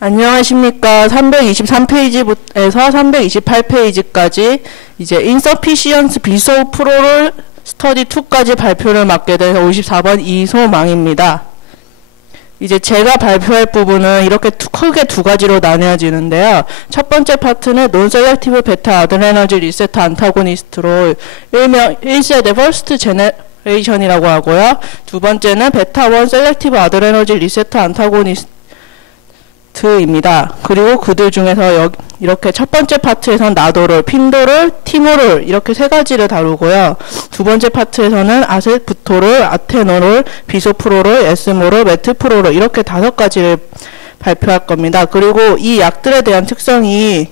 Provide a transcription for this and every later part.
안녕하십니까. 323페이지에서 328페이지까지 이제 insufficiency 비소 프로를 스터디 2까지 발표를 맡게 돼서 54번 이소망입니다. 이제 제가 발표할 부분은 이렇게 크게 두 가지로 나뉘어지는데요. 첫 번째 파트는 non-selective beta adrenergic receptor antagonist로 일명 1세대 first generation이라고 하고요. 두 번째는 베타 1 selective adrenergic receptor antagonist입니다. 그리고 그들 중에서 이렇게 첫 번째 파트에서는 나도를, 핀도를, 티모를 이렇게 세 가지를 다루고요. 두 번째 파트에서는 아세트부토를, 아테노를, 비소프로를, 에스모를, 메트프로를 이렇게 5가지를 발표할 겁니다. 그리고 이 약들에 대한 특성이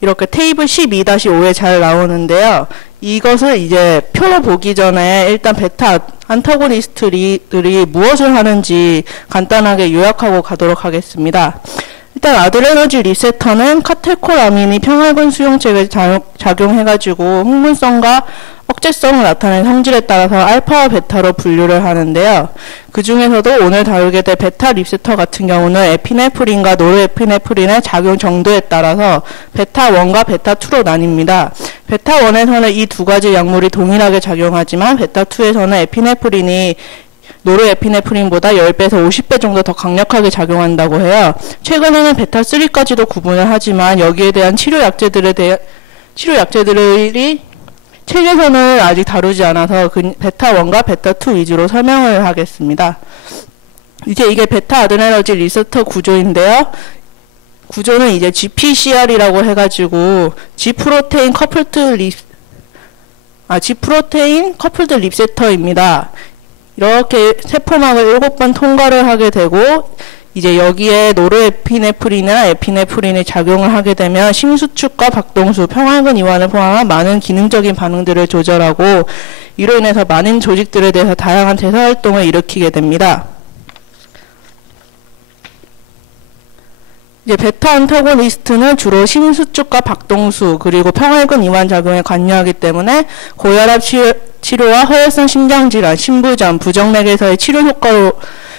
이렇게 테이블 12-5에 잘 나오는데요. 이것을 이제 표로 보기 전에 일단 베타 안타고니스트들이 무엇을 하는지 간단하게 요약하고 가도록 하겠습니다. 일단 아드레너지 리세터는 카테콜아민이 평활근 수용체에 작용해가지고 흥분성과 억제성을 나타내는 성질에 따라서 알파와 베타로 분류를 하는데요. 그 중에서도 오늘 다루게 될 베타 리셉터 같은 경우는 에피네프린과 노르에피네프린의 작용 정도에 따라서 베타 1과 베타 2로 나뉩니다. 베타 1에서는 이 두 가지 약물이 동일하게 작용하지만 베타 2에서는 에피네프린이 노르에피네프린보다 10배에서 50배 정도 더 강력하게 작용한다고 해요. 최근에는 베타 3까지도 구분을 하지만 여기에 대한 치료 약제들이 책에서는 아직 다루지 않아서 베타 1과 베타 2 위주로 설명을 하겠습니다. 이제 이게 베타 아드레너지 리셉터 구조인데요. 구조는 이제 GPCR이라고 해가지고 G프로테인 커플드 립세터입니다. 이렇게 세포막을 7번 통과를 하게 되고 이제 여기에 노르에피네프린이나 에피네프린이 작용을 하게 되면 심수축과 박동수, 평활근 이완을 포함한 많은 기능적인 반응들을 조절하고 이로 인해서 많은 조직들에 대해서 다양한 대사활동을 일으키게 됩니다. 이제 베타 안타고니스트는 주로 심수축과 박동수 그리고 평활근 이완 작용에 관여하기 때문에 고혈압 치료와 허혈성 심장질환, 심부전, 부정맥에서의 치료 효과로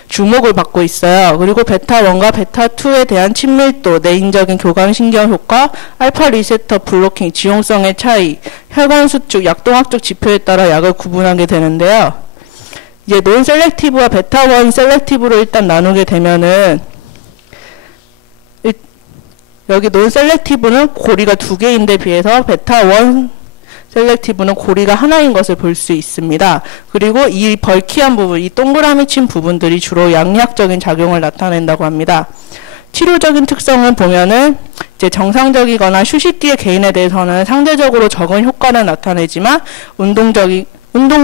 주목을 받고 있어요. 그리고 베타 1과 베타 2에 대한 친밀도, 내인적인 교감신경 효과, 알파 리셉터 블로킹, 지용성의 차이, 혈관 수축, 약동학적 지표에 따라 약을 구분하게 되는데요. 이제 논 셀렉티브와 베타 1 셀렉티브로 일단 나누게 되면은 여기 논 셀렉티브는 고리가 2개인데 비해서 베타 1 셀렉티브는 고리가 하나인 것을 볼 수 있습니다. 그리고 이 벌키한 부분, 이 동그라미 친 부분들이 주로 양리학적인 작용을 나타낸다고 합니다. 치료적인 특성을 보면은 이제 정상적이거나 휴식기의 개인에 대해서는 상대적으로 적은 효과를 나타내지만 운동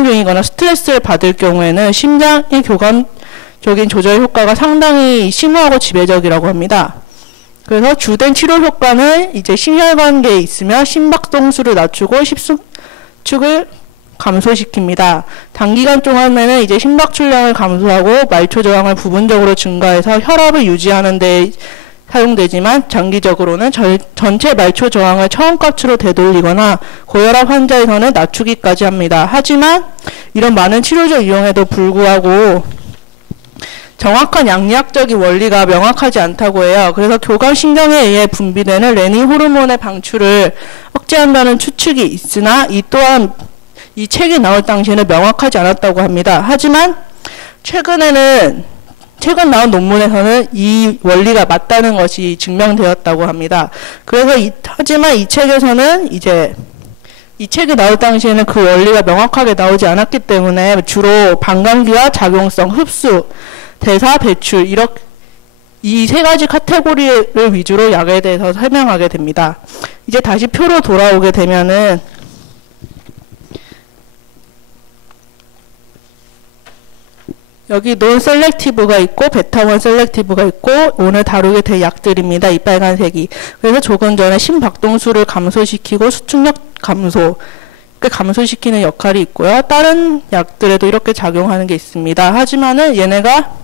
중이거나 스트레스를 받을 경우에는 심장의 교감적인 조절 효과가 상당히 심오하고 지배적이라고 합니다. 그래서 주된 치료 효과는 이제 심혈관계에 있으며 심박동수를 낮추고 심수축을 감소시킵니다. 단기간 동안에는 이제 심박출량을 감소하고 말초 저항을 부분적으로 증가해서 혈압을 유지하는 데 사용되지만 장기적으로는 전체 말초 저항을 처음값으로 되돌리거나 고혈압 환자에서는 낮추기까지 합니다. 하지만 이런 많은 치료적 이용에도 불구하고 정확한 양리학적인 원리가 명확하지 않다고 해요. 그래서 교감신경에 의해 분비되는 레닌 호르몬의 방출을 억제한다는 추측이 있으나 이 또한 이 책이 나올 당시에는 명확하지 않았다고 합니다. 하지만 최근 나온 논문에서는 이 원리가 맞다는 것이 증명되었다고 합니다. 그래서 하지만 이 책에서는 이제 이 책이 나올 당시에는 그 원리가 명확하게 나오지 않았기 때문에 주로 반감기와 작용성, 흡수, 대사, 배출 이렇게 이 세 가지 카테고리를 위주로 약에 대해서 설명하게 됩니다. 이제 다시 표로 돌아오게 되면은 여기 논 셀렉티브가 있고 베타 1 셀렉티브가 있고 오늘 다루게 될 약들입니다. 이 빨간색이. 그래서 조금 전에 심박동수를 감소시키고 수축력 감소시키는 역할이 있고요. 다른 약들에도 이렇게 작용하는 게 있습니다. 하지만은 얘네가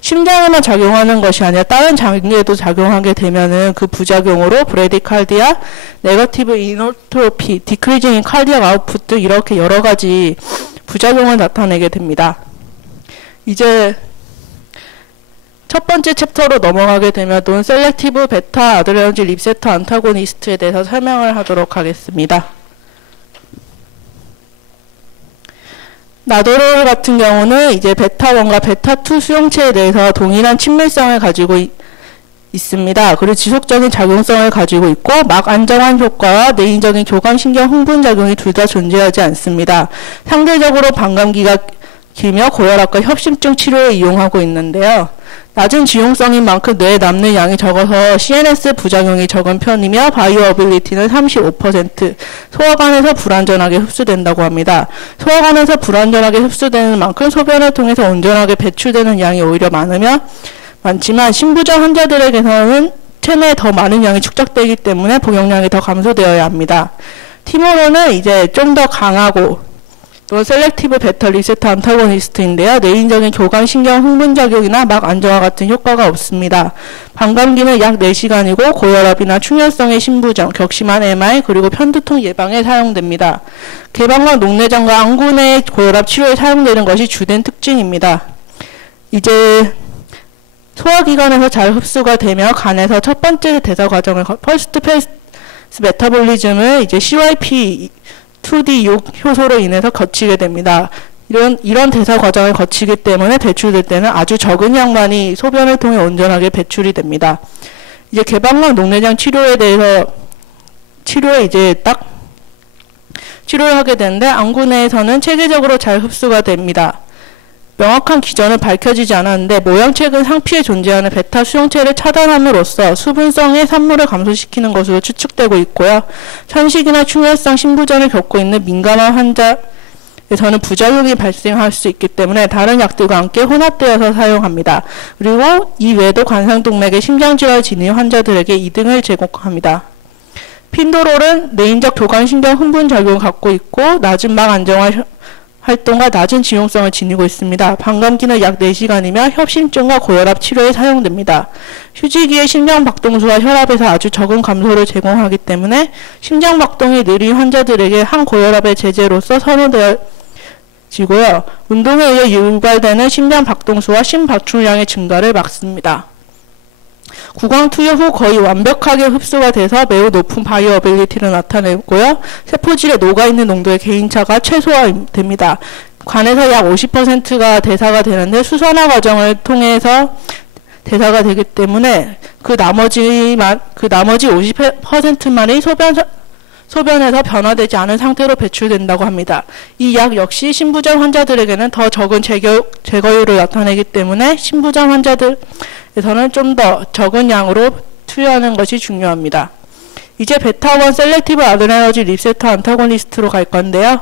심장에만 작용하는 것이 아니라 다른 장기에도 작용하게 되면은 그 부작용으로 브레디칼디아, 네거티브 이노트로피, 디크리징 칼디악 아웃풋 등 이렇게 여러 가지 부작용을 나타내게 됩니다. 이제 첫 번째 챕터로 넘어가게 되면 논셀렉티브 베타 아드레너진 리셉터 안타고니스트에 대해서 설명을 하도록 하겠습니다. 나도롤 같은 경우는 이제 베타1과 베타2 수용체에 대해서 동일한 친밀성을 가지고 있습니다. 그리고 지속적인 작용성을 가지고 있고 막 안정환 효과와 내인적인 교감신경 흥분작용이 둘 다 존재하지 않습니다. 상대적으로 반감기가 길며 고혈압과 협심증 치료에 이용하고 있는데요. 낮은 지용성인 만큼 뇌에 남는 양이 적어서 CNS 부작용이 적은 편이며 바이오어빌리티는 35%, 소화관에서 불완전하게 흡수된다고 합니다. 소화관에서 불완전하게 흡수되는 만큼 소변을 통해서 온전하게 배출되는 양이 오히려 많지만 신부전 환자들에게서는 체내에 더 많은 양이 축적되기 때문에 복용량이 더 감소되어야 합니다. 티모로는 이제 좀 더 강하고 또 셀렉티브 베타 리셉터 안타고니스트인데요. 내인적인 교감신경 흥분작용이나 막 안정화 같은 효과가 없습니다. 반감기는 약 4시간이고 고혈압이나 충혈성의 신부전, 격심한 MI, 그리고 편두통 예방에 사용됩니다. 개방광 녹내장과 안구내 고혈압 치료에 사용되는 것이 주된 특징입니다. 이제 소화기관에서 잘 흡수가 되며 간에서 첫 번째 대사 과정을 퍼스트 페이스 메타볼리즘을 이제 CYP2D6 효소로 인해서 거치게 됩니다. 이런 대사 과정을 거치기 때문에 배출될 때는 아주 적은 양만이 소변을 통해 온전하게 배출이 됩니다. 이제 개방광 녹내장 치료에 대해서 치료를 하게 되는데 안구 내에서는 체계적으로 잘 흡수가 됩니다. 명확한 기전은 밝혀지지 않았는데 모양책은 상피에 존재하는 베타 수용체를 차단함으로써 수분성의 산물을 감소시키는 것으로 추측되고 있고요. 천식이나 충혈성 신부전을 겪고 있는 민감한 환자에서는 부작용이 발생할 수 있기 때문에 다른 약들과 함께 혼합되어서 사용합니다. 그리고 이 외에도 관상동맥의 심장질환을 지닌 환자들에게 이등을 제공합니다. 핀도롤은 내인적 교감신경 흥분작용을 갖고 있고 낮은 막 안정화 활동과 낮은 지용성을 지니고 있습니다. 반감기는 약 4시간이며 협심증과 고혈압 치료에 사용됩니다. 휴지기의 심장박동수와 혈압에서 아주 적은 감소를 제공하기 때문에 심장박동이 느린 환자들에게 항고혈압의 제제로서 선호되어지고요. 운동에 의해 유발되는 심장박동수와 심박출량의 증가를 막습니다. 구강 투여 후 거의 완벽하게 흡수가 돼서 매우 높은 바이오어빌리티를 나타내고요. 세포질에 녹아있는 농도의 개인차가 최소화됩니다. 간에서 약 50%가 대사가 되는데 수선화 과정을 통해서 대사가 되기 때문에 그 나머지 50%만이 소변에서 변화되지 않은 상태로 배출된다고 합니다. 이 약 역시 신부전 환자들에게는 더 적은 제거율을 나타내기 때문에 신부전 환자들에서는 좀 더 적은 양으로 투여하는 것이 중요합니다. 이제 베타1 셀렉티브 아드레너진 리셉터 안타고니스트로 갈 건데요.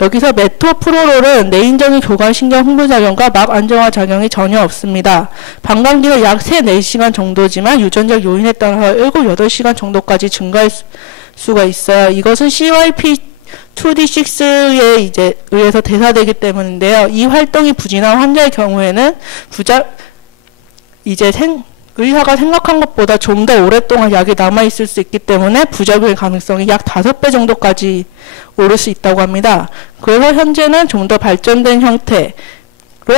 여기서 메토프로롤은 내인적인 교감신경 흥분작용과 막 안정화 작용이 전혀 없습니다. 반감기는 약 3-4시간 정도지만 유전적 요인에 따라서 7-8시간 정도까지 증가할 수가 있어요. 이것은 CYP2D6에 이제 의해서 대사되기 때문인데요. 이 활동이 부진한 환자의 경우에는 의사가 생각한 것보다 좀 더 오랫동안 약이 남아있을 수 있기 때문에 부작용의 가능성이 약 5배 정도까지 오를 수 있다고 합니다. 그래서 현재는 좀 더 발전된 형태로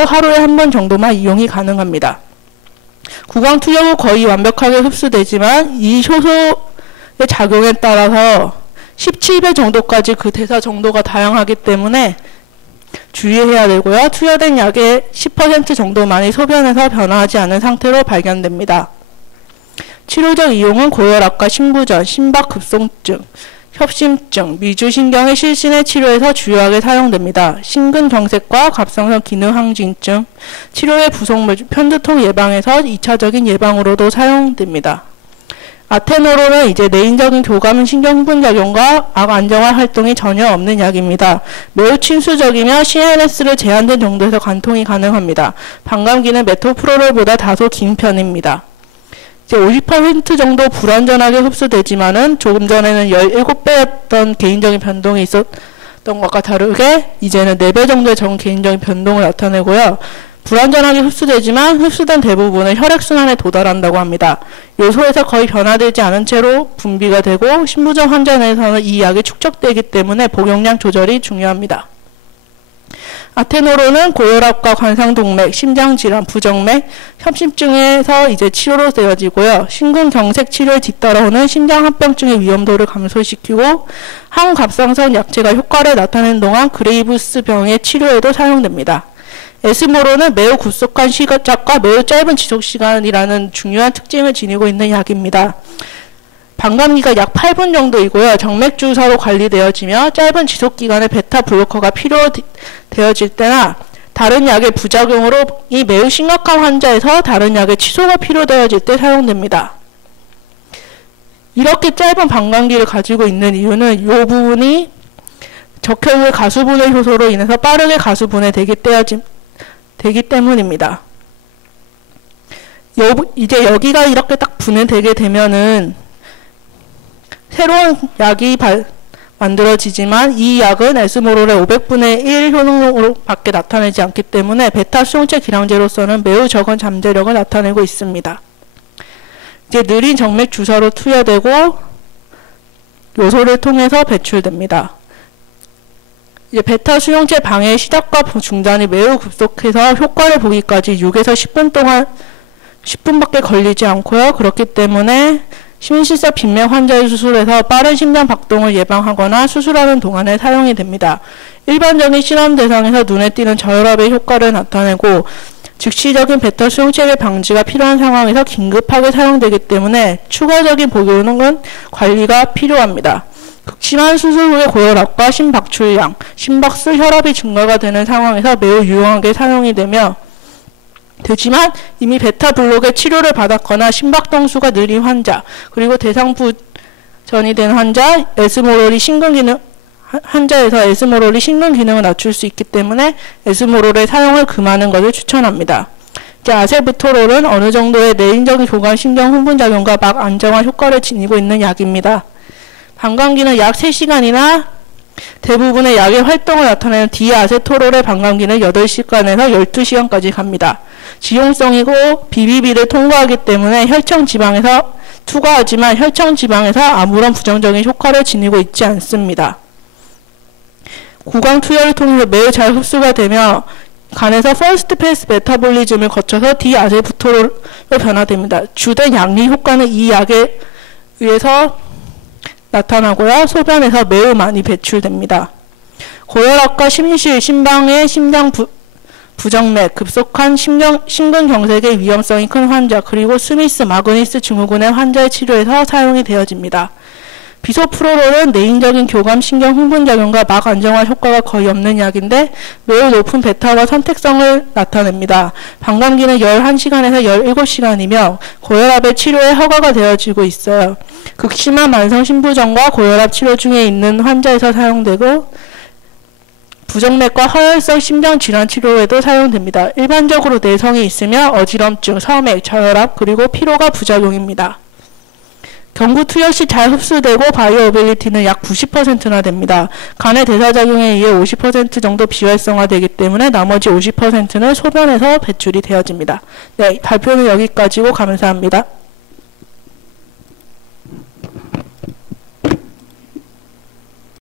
하루에 한 번 정도만 이용이 가능합니다. 구강 투여 후 거의 완벽하게 흡수되지만 이 효소의 작용에 따라서 17배 정도까지 그 대사 정도가 다양하기 때문에 주의해야 되고요. 투여된 약의 10% 정도만이 소변에서 변화하지 않은 상태로 발견됩니다. 치료적 이용은 고혈압과 신부전, 심박급성증, 협심증, 미주신경의 실신의 치료에서 주요하게 사용됩니다. 심근경색과 갑상선 기능항진증, 치료의 부속물, 편두통 예방에서 2차적인 예방으로도 사용됩니다. 아테노롤은 이제 내인적인 교감 신경 흥분작용과 악 안정화 활동이 전혀 없는 약입니다. 매우 침수적이며 CNS를 제한된 정도에서 관통이 가능합니다. 반감기는 메토프로롤보다 다소 긴 편입니다. 이제 50% 정도 불완전하게 흡수되지만은 조금 전에는 17배였던 개인적인 변동이 있었던 것과 다르게 이제는 4배 정도의 적은 개인적인 변동을 나타내고요. 불완전하게 흡수되지만 흡수된 대부분은 혈액순환에 도달한다고 합니다. 요소에서 거의 변화되지 않은 채로 분비가 되고 신부전 환자 내에서는 이 약이 축적되기 때문에 복용량 조절이 중요합니다. 아테노론은 고혈압과 관상동맥, 심장질환, 부정맥, 협심증에서 이제 치료로 되어지고요. 심근경색 치료에 뒤따라오는 심장합병증의 위험도를 감소시키고 항갑상선 약제가 효과를 나타내는 동안 그레이브스 병의 치료에도 사용됩니다. 에스모로는 매우 급속한 시각과 매우 짧은 지속시간이라는 중요한 특징을 지니고 있는 약입니다. 반감기가 약 8분 정도이고요. 정맥주사로 관리되어지며 짧은 지속기간의 베타 블로커가 필요되어질 때나 다른 약의 부작용으로 이 매우 심각한 환자에서 다른 약의 취소가 필요되어질 때 사용됩니다. 이렇게 짧은 반감기를 가지고 있는 이유는 이 부분이 적혈구의 가수분해 효소로 인해서 빠르게 가수분해되기 때문입니다. 이제 여기가 이렇게 딱 분해되게 되면은 새로운 약이 만들어지지만 이 약은 에스모롤의 500분의 1 효능으로 밖에 나타내지 않기 때문에 베타 수용체 기량제로서는 매우 적은 잠재력을 나타내고 있습니다. 이제 느린 정맥 주사로 투여되고 요소를 통해서 배출됩니다. 이제 베타 수용체 방해의 시작과 중단이 매우 급속해서 효과를 보기까지 6에서 10분 동안 10분밖에 걸리지 않고요. 그렇기 때문에 심실사 빈맥 환자의 수술에서 빠른 심장 박동을 예방하거나 수술하는 동안에 사용이 됩니다. 일반적인 실험 대상에서 눈에 띄는 저혈압의 효과를 나타내고 즉시적인 베타 수용체의 방지가 필요한 상황에서 긴급하게 사용되기 때문에 추가적인 복용은 관리가 필요합니다. 극심한 수술 후의 고혈압과 심박출량, 심박수, 혈압이 증가가 되는 상황에서 매우 유용하게 사용이 되지만 이미 베타 블록의 치료를 받았거나 심박동수가 느린 환자, 그리고 대상부전이 된 환자에서 에스모롤이 심근 기능을 낮출 수 있기 때문에 에스모롤의 사용을 금하는 것을 추천합니다. 아세부토롤은 어느 정도의 내인적인 교감 신경 흥분작용과 막 안정화 효과를 지니고 있는 약입니다. 반감기는 약 3시간이나 대부분의 약의 활동을 나타내는 디아세토롤의 반감기는 8시간에서 12시간까지 갑니다. 지용성이고 BBB를 통과하기 때문에 혈청지방에서 투과하지만 혈청지방에서 아무런 부정적인 효과를 지니고 있지 않습니다. 구강 투여를 통해서 매우 잘 흡수가 되며 간에서 퍼스트 패스 메타볼리즘을 거쳐서 디아세부토롤로 변화됩니다. 주된 양리 효과는 이 약에 의해서 나타나고요. 소변에서 매우 많이 배출됩니다. 고혈압과 심실, 심방의 심장 부정맥, 급속한 심근경색의 위험성이 큰 환자, 그리고 스미스 마그니스 증후군의 환자의 치료에서 사용이 되어집니다. 비소프로롤은 내인적인 교감 신경 흥분작용과 막 안정화 효과가 거의 없는 약인데 매우 높은 베타와 선택성을 나타냅니다. 반감기는 11시간에서 17시간이며 고혈압의 치료에 허가가 되어지고 있어요. 극심한 만성심부전과 고혈압 치료 중에 있는 환자에서 사용되고 부정맥과 허혈성 심장질환 치료에도 사용됩니다. 일반적으로 내성이 있으며 어지럼증, 서맥, 저혈압, 그리고 피로가 부작용입니다. 경구 투여 시 잘 흡수되고 바이오어빌리티는 약 90%나 됩니다. 간의 대사작용에 의해 50% 정도 비활성화되기 때문에 나머지 50%는 소변에서 배출이 되어집니다. 네, 발표는 여기까지고 감사합니다.